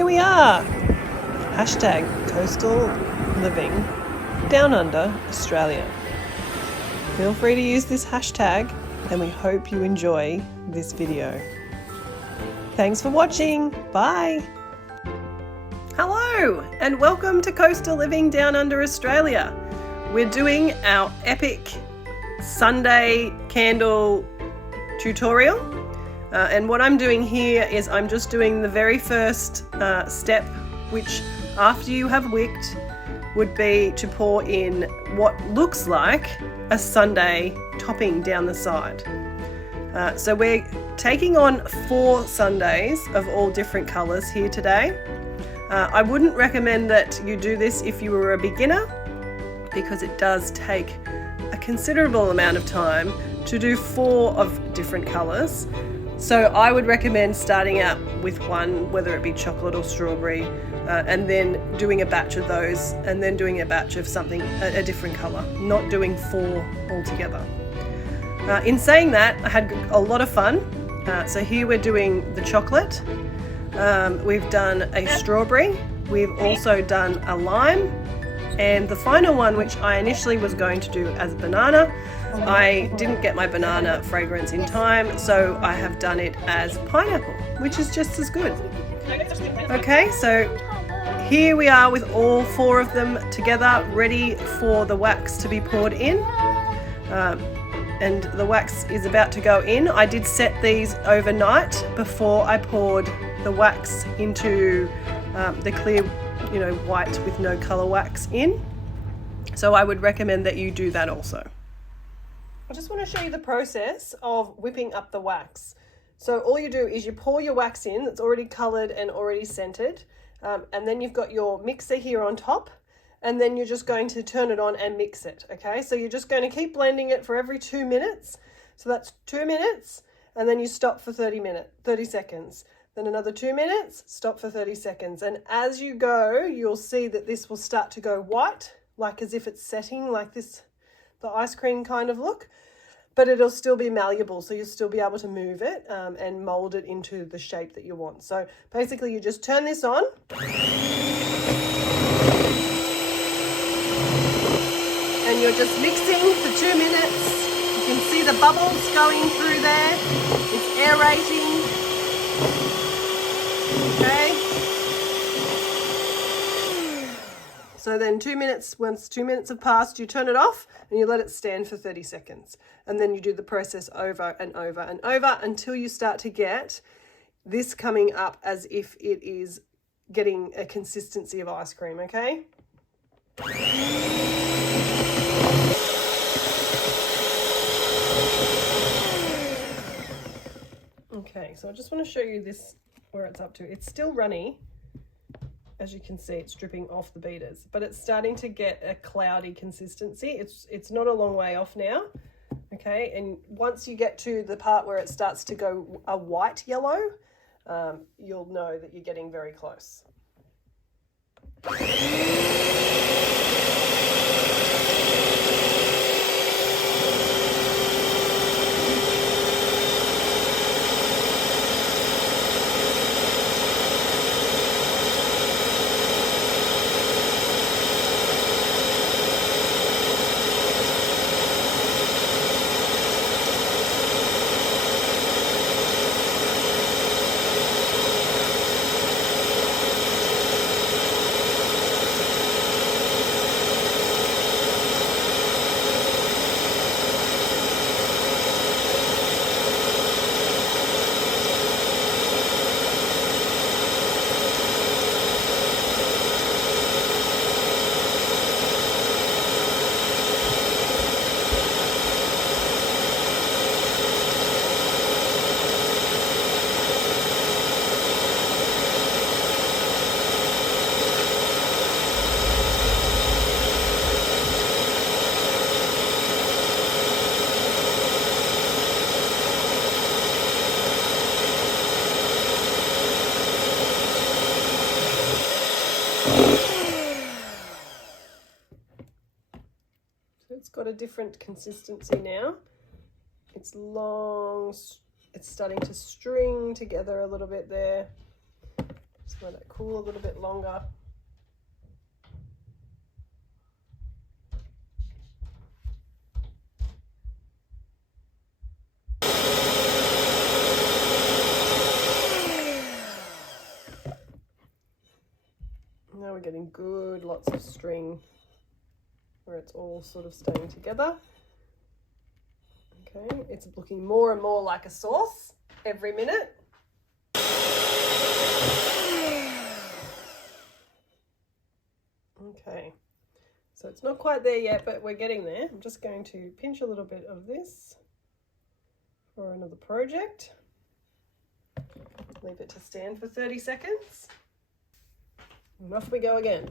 here we are. Hashtag coastal living down under Australia. Feel free to use this hashtag and we hope you enjoy this video. Thanks for watching. Bye. Hello and welcome to Coastal Living Down Under Australia. We're doing our Epic Sundae Candle tutorial. And what I'm doing here is I'm just doing the very first step, which after you have wicked would be to pour in what looks like a sundae topping down the side. So we're taking on 4 sundaes of all different colours here today. I wouldn't recommend that you do this if you were a beginner, because it does take a considerable amount of time to do 4 of different colours. So I would recommend starting out with one, whether it be chocolate or strawberry, and then doing a batch of those, and then doing a batch of something, a different colour, not doing 4 altogether. In saying that, I had a lot of fun. So here we're doing the chocolate. We've done a strawberry. We've also done a lime. And the final one, which I initially was going to do as banana, I didn't get my banana fragrance in time, so I have done it as pineapple, which is just as good. Okay, so here we are with all 4 of them together, ready for the wax to be poured in. And the wax is about to go in. I did set these overnight before I poured the wax into the clear, white with no colour wax in. So I would recommend that you do that also. I just want to show you the process of whipping up the wax. So all you do is you pour your wax in that's already coloured and already scented, and then you've got your mixer here on top, and then you're just going to turn it on and mix it, okay? So you're just going to keep blending it for every 2 minutes. So that's 2 minutes, and then you stop for 30 seconds. Then another 2 minutes, stop for 30 seconds. And as you go, you'll see that this will start to go white, like as if it's setting, like this, the ice cream kind of look. But it'll still be malleable, so you'll still be able to move it and mold it into the shape that you want. So basically you just turn this on. And you're just mixing for 2 minutes. You can see the bubbles going through there. It's aerating. Okay. So then 2 minutes, once 2 minutes have passed, you turn it off and you let it stand for 30 seconds. And then you do the process over and over and over until you start to get this coming up as if it is getting a consistency of ice cream, okay? Okay, so I just want to show you this, where it's up to. It's still runny. As you can see, it's dripping off the beaters, but it's starting to get a cloudy consistency. It's not a long way off now, okay? And once you get to the part where it starts to go a white yellow, you'll know that you're getting very close. It's got a different consistency now. It's long, it's starting to string together a little bit there. Just Let it cool a little bit longer. Now we're getting good, lots of string where it's all sort of staying together. Okay, it's looking more and more like a sauce every minute. Okay, so it's not quite there yet, but we're getting there. I'm just going to pinch a little bit of this for another project. Leave it to stand for 30 seconds. And off we go again.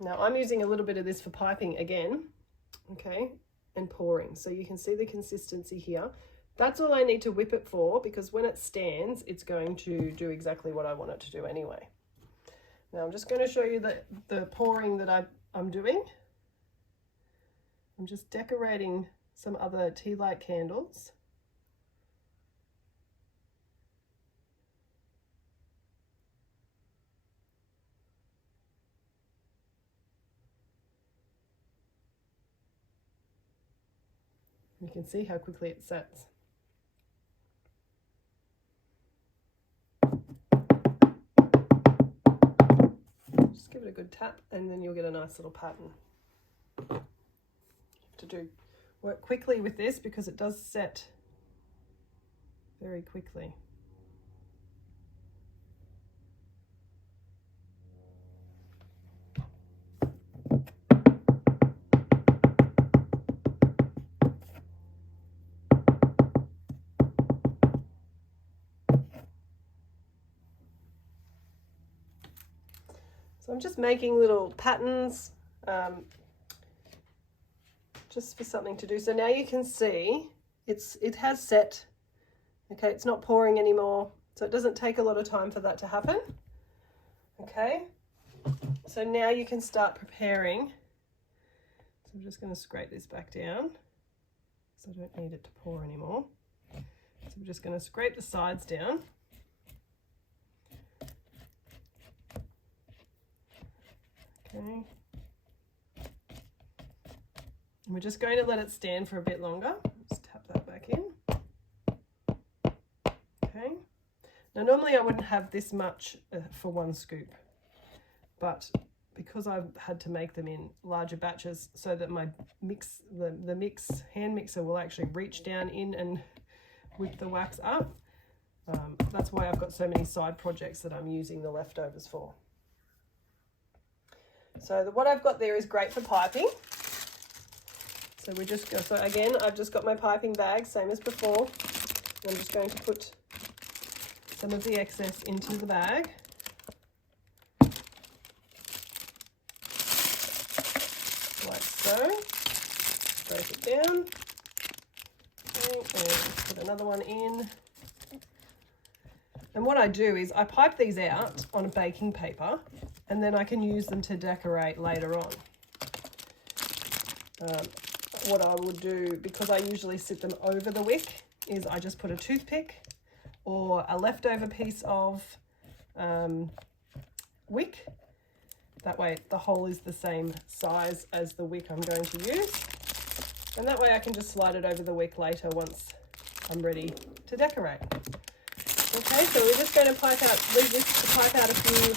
Now I'm using a little bit of this for piping again, okay, and pouring. So you can see the consistency here. That's all I need to whip it for, because when it stands, it's going to do exactly what I want it to do anyway. Now I'm just going to show you the pouring that I'm doing. I'm just decorating some other tea light candles. You can see how quickly it sets. Just give it a good tap and then you'll get a nice little pattern. You have to work quickly with this because it does set very quickly. So I'm just making little patterns just for something to do. So now you can see it has set. Okay, it's not pouring anymore, so it doesn't take a lot of time for that to happen. Okay, so now you can start preparing. So I'm just going to scrape this back down so I don't need it to pour anymore. So I'm just going to scrape the sides down. Okay. And we're just going to let it stand for a bit longer. Just tap that back in. Okay. Now normally I wouldn't have this much for one scoop, but because I've had to make them in larger batches so that my mix, the hand mixer will actually reach down in and whip the wax up. That's why I've got so many side projects that I'm using the leftovers for. So what I've got there is great for piping. So we just go, so again, I've just got my piping bag, same as before. I'm just going to put some of the excess into the bag. Like so. Scrape it down. Okay, and put another one in. And what I do is I pipe these out on a baking paper, and then I can use them to decorate later on. What I would do, because I usually sit them over the wick, is I just put a toothpick or a leftover piece of wick. That way the hole is the same size as the wick I'm going to use. And that way I can just slide it over the wick later once I'm ready to decorate. Okay, so we're just going to leave this to pipe out a few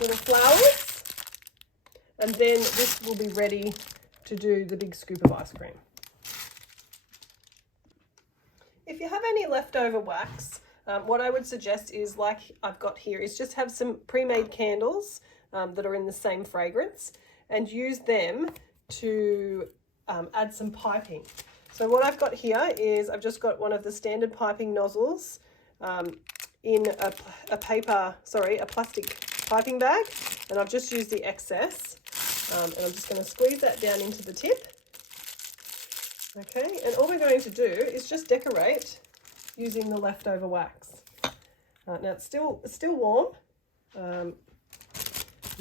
little flowers, and then this will be ready to do the big scoop of ice cream. If you have any leftover wax, what I would suggest is, like I've got here, is just have some pre-made candles that are in the same fragrance and use them to add some piping. So what I've got here is I've just got one of the standard piping nozzles in a plastic piping bag, and I've just used the excess, and I'm just going to squeeze that down into the tip. Okay, and all we're going to do is just decorate using the leftover wax. Now it's still warm, and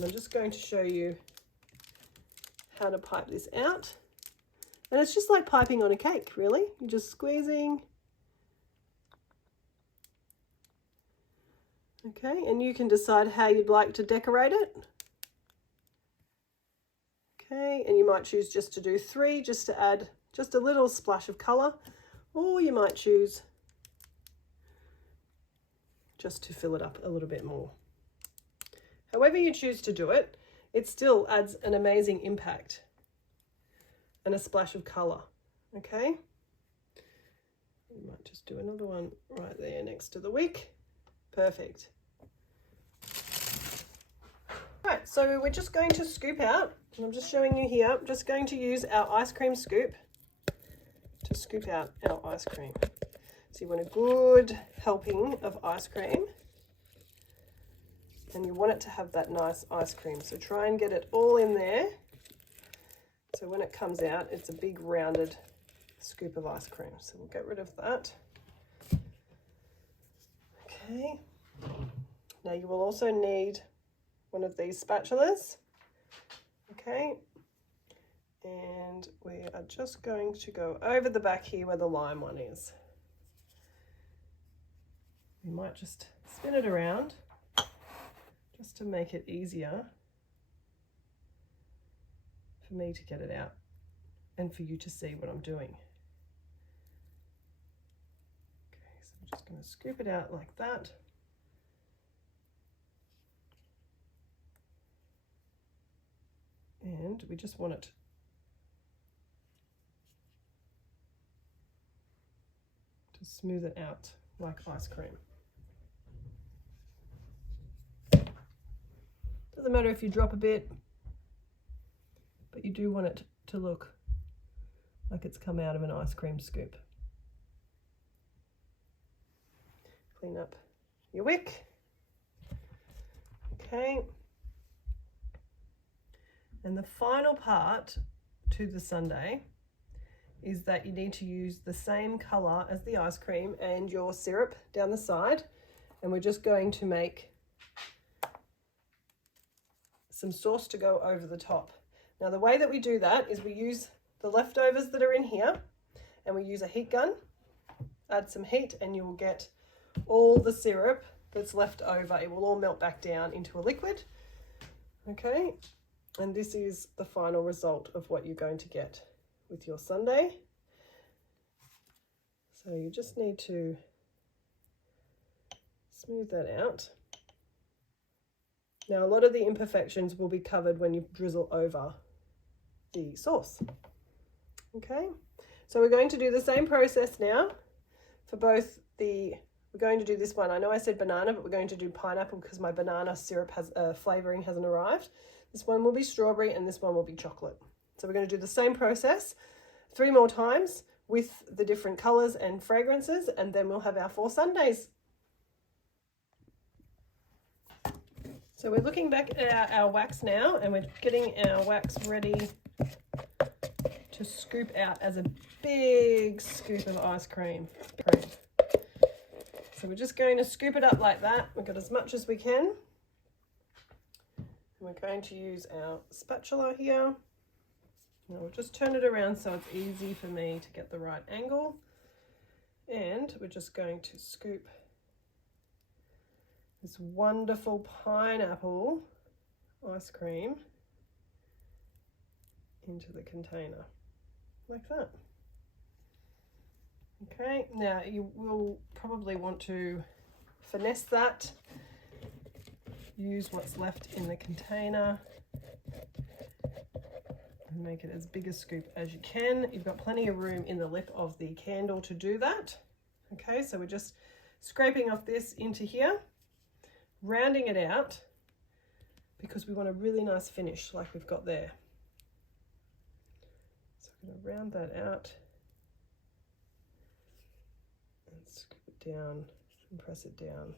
I'm just going to show you how to pipe this out. And it's just like piping on a cake, really. You're just squeezing. Okay, and you can decide how you'd like to decorate it. Okay, and you might choose just to do 3, just to add just a little splash of colour, or you might choose just to fill it up a little bit more. However you choose to do it, it still adds an amazing impact and a splash of colour, okay? You might just do another one right there next to the wick. Perfect. Right, so we're just going to scoop out, and I'm just showing you here, I'm just going to use our ice cream scoop to scoop out our ice cream. So you want a good helping of ice cream, and you want it to have that nice ice cream. So try and get it all in there. So when it comes out, it's a big rounded scoop of ice cream. So we'll get rid of that. Okay. Now you will also need one of these spatulas. Okay. And we are just going to go over the back here where the lime one is. You might just spin it around just to make it easier for me to get it out and for you to see what I'm doing. Okay, so I'm just going to scoop it out like that. And we just want it to smooth it out like ice cream. Doesn't matter if you drop a bit, but you do want it to look like it's come out of an ice cream scoop. Clean up your wick. Okay. And the final part to the sundae is that you need to use the same colour as the ice cream and your syrup down the side. And we're just going to make some sauce to go over the top. Now the way that we do that is we use the leftovers that are in here, and we use a heat gun, add some heat, and you will get all the syrup that's left over. It will all melt back down into a liquid. Okay, and this is the final result of what you're going to get with your sundae. So you just need to smooth that out. Now, a lot of the imperfections will be covered when you drizzle over the sauce. Okay, so we're going to do the same process now for both we're going to do this one. I know I said banana, but we're going to do pineapple because my banana syrup flavouring hasn't arrived. This one will be strawberry and this one will be chocolate. So we're going to do the same process 3 more times with the different colours and fragrances, and then we'll have our 4 sundaes. So we're looking back at our wax now, and we're getting our wax ready to scoop out as a big scoop of ice cream. So we're just going to scoop it up like that. We've got as much as we can. And we're going to use our spatula here. Now we'll just turn it around so it's easy for me to get the right angle. And we're just going to scoop this wonderful pineapple ice cream into the container, like that. Okay, now you will probably want to finesse that. Use what's left in the container and make it as big a scoop as you can. You've got plenty of room in the lip of the candle to do that. Okay, so we're just scraping off this into here, rounding it out because we want a really nice finish like we've got there. So I'm going to round that out down and press it down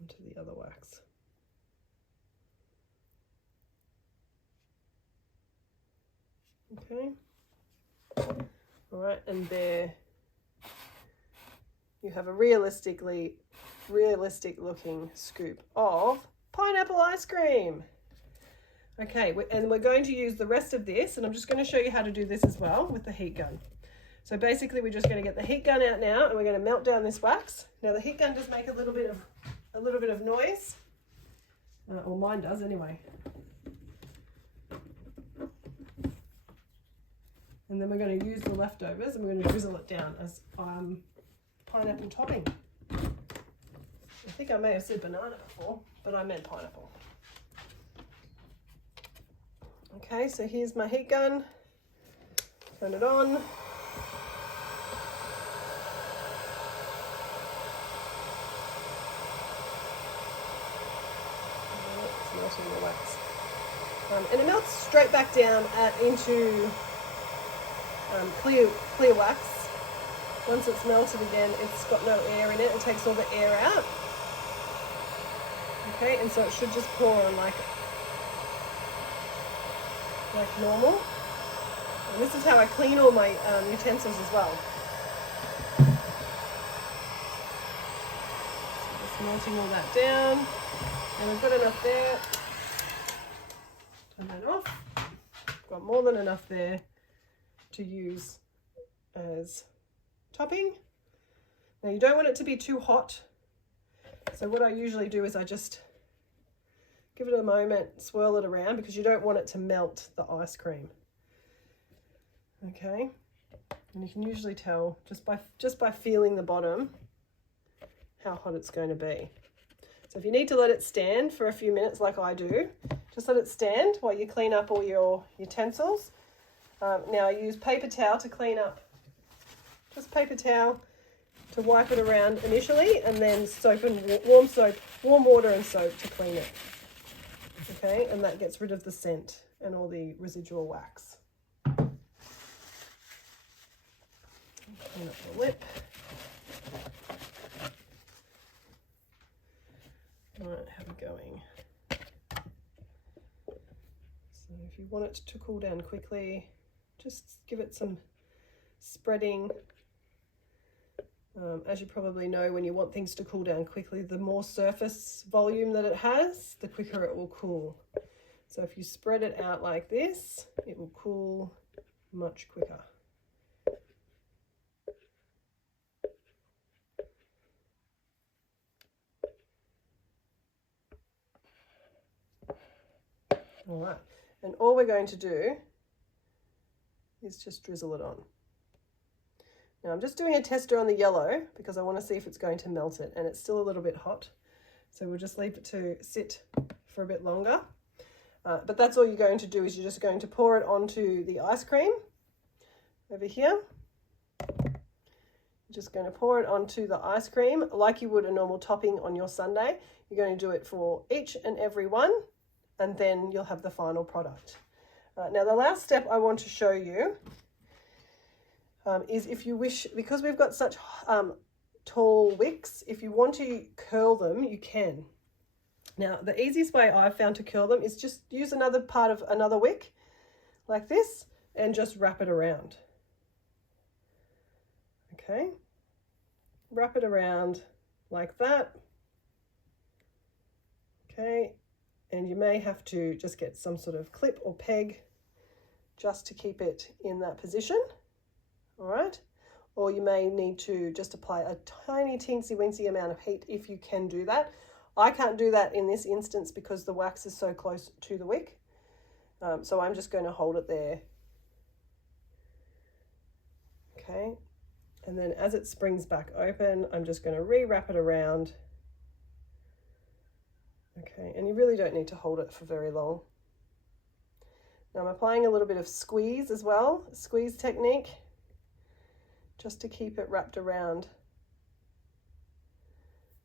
into the other wax. Okay. All right, and there you have a realistic looking scoop of pineapple ice cream. Okay, and we're going to use the rest of this, and I'm just going to show you how to do this as well with the heat gun. So basically we're just going to get the heat gun out now, and we're going to melt down this wax. Now the heat gun does make a little bit of noise, or mine does anyway. And then we're going to use the leftovers and we're going to drizzle it down as pineapple topping. I think I may have said banana before, but I meant pineapple. Okay, so here's my heat gun. Turn it on. It's melting the wax. And it melts straight back down into clear wax. Once it's melted again, it's got no air in it. It takes all the air out. Okay, and so it should just pour on like normal. And this is how I clean all my utensils as well. So just melting all that down. And we've got enough there. Turn that off. Got more than enough there to use as topping. Now you don't want it to be too hot, so what I usually do is I just give it a moment, swirl it around, because you don't want it to melt the ice cream. Okay, and you can usually tell just by feeling the bottom how hot it's going to be. So if you need to let it stand for a few minutes like I do, just let it stand while you clean up all your utensils. Now I use paper towel to clean up, just paper towel to wipe it around initially, and then warm water and soap to clean it. Okay, and that gets rid of the scent and all the residual wax. Clean up the lip. All right, how are we going? So if you want it to cool down quickly, just give it some spreading. As you probably know, when you want things to cool down quickly, the more surface volume that it has, the quicker it will cool. So if you spread it out like this, it will cool much quicker. All right, and all we're going to do is just drizzle it on. Now I'm just doing a tester on the yellow because I want to see if it's going to melt it, and it's still a little bit hot. So we'll just leave it to sit for a bit longer. But that's all you're going to do, is you're just going to pour it onto the ice cream over here. You're just going to pour it onto the ice cream like you would a normal topping on your sundae. You're going to do it for each and every one, and then you'll have the final product. Now the last step I want to show you is, if you wish, because we've got such tall wicks, if you want to curl them, you can. Now the easiest way I've found to curl them is just use another part of another wick like this and just wrap it around. Okay, wrap it around like that. Okay, and you may have to just get some sort of clip or peg just to keep it in that position. All right, or you may need to just apply a tiny teensy weensy amount of heat if you can do that. I can't do that in this instance because the wax is so close to the wick. So I'm just going to hold it there. Okay, and then as it springs back open, I'm just going to re-wrap it around. Okay, and you really don't need to hold it for very long. Now I'm applying a little bit of squeeze as well, squeeze technique, just to keep it wrapped around.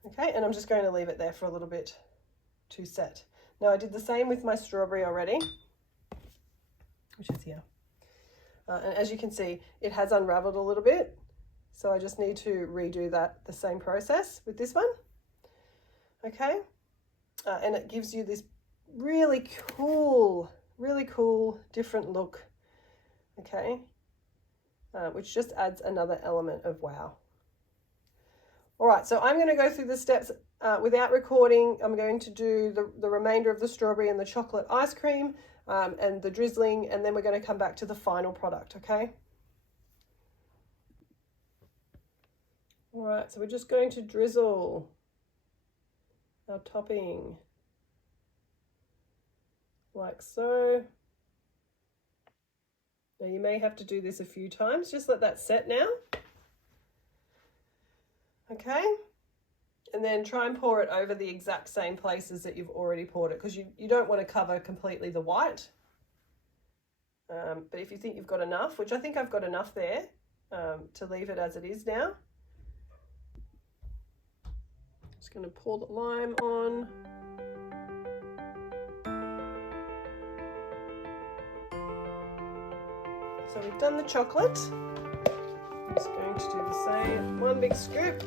Okay, and I'm just going to leave it there for a little bit to set. Now I did the same with my strawberry already, which is here. And as you can see, it has unraveled a little bit. So I just need to redo the same process with this one. Okay, and it gives you this really cool different look. Okay, which just adds another element of wow. All right, so I'm going to go through the steps without recording. I'm going to do the remainder of the strawberry and the chocolate ice cream and the drizzling, and then we're going to come back to the final product, okay? All right, so we're just going to drizzle our topping like so. Now you may have to do this a few times. Just let that set now. Okay, and then try and pour it over the exact same places that you've already poured it, because you don't want to cover completely the white. But if you think you've got enough, which I think I've got enough there to leave it as it is now. Just going to pour the lime on. So we've done the chocolate. I'm just going to do the same. One big scoop.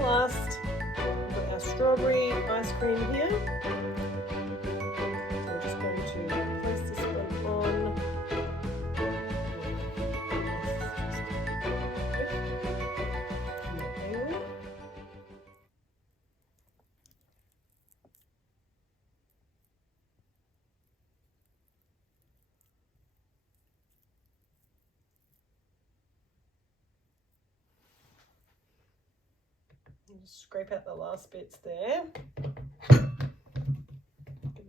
Last, put our strawberry ice cream here. So we're just going to place this one on. Just scrape out the last bits there. Give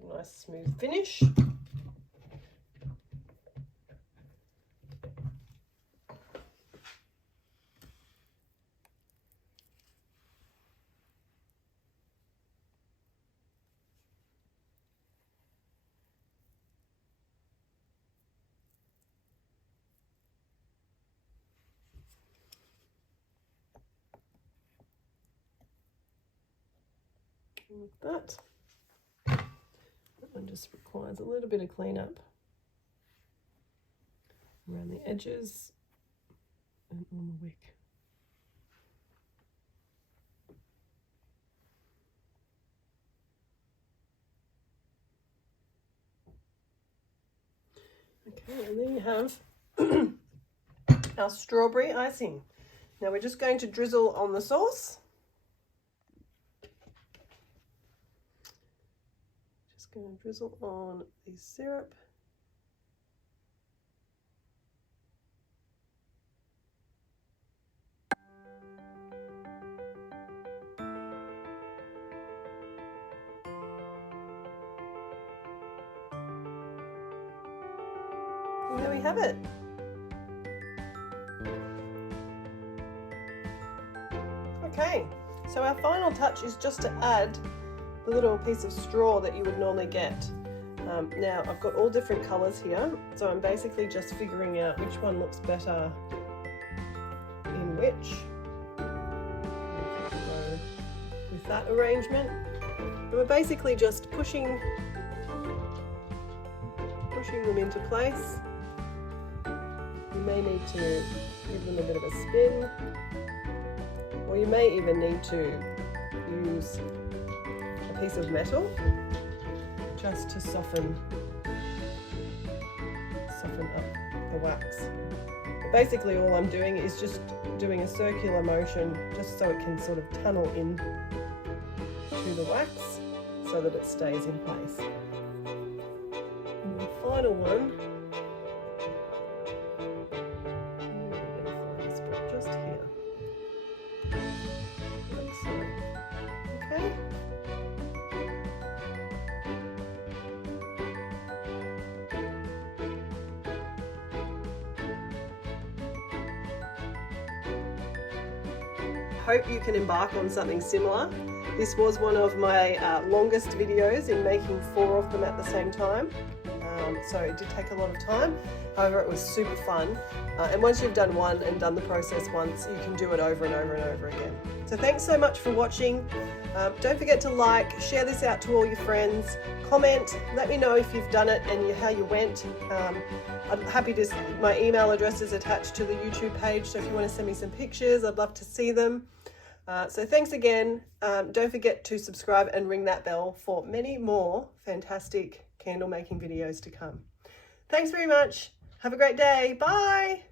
a nice smooth finish. Like that. That one just requires a little bit of cleanup around the edges and on the wick. Okay, and there you have our strawberry icing. Now we're just going to drizzle on the sauce. Going to drizzle on the syrup. And there we have it. Okay, so our final touch is just to add the little piece of straw that you would normally get. Now I've got all different colours here, so I'm basically just figuring out which one looks better in which. Go with that arrangement. And we're basically just pushing them into place. You may need to give them a bit of a spin, or you may even need to use a piece of metal just to soften up the wax. But basically all I'm doing is just doing a circular motion just so it can sort of tunnel in to the wax so that it stays in place. And the final one, I'm going to find this bit just here. Like so. Okay. Hope you can embark on something similar. This was one of my longest videos in making 4 of them at the same time. So it did take a lot of time. However, it was super fun. And once you've done one and done the process once, you can do it over and over and over again. So thanks so much for watching. Don't forget to like, share this out to all your friends, comment, let me know if you've done it and how you went. I'm happy to, my email address is attached to the YouTube page, so if you want to send me some pictures, I'd love to see them. So thanks again. Don't forget to subscribe and ring that bell for many more fantastic candle making videos to come. Thanks very much. Have a great day. Bye.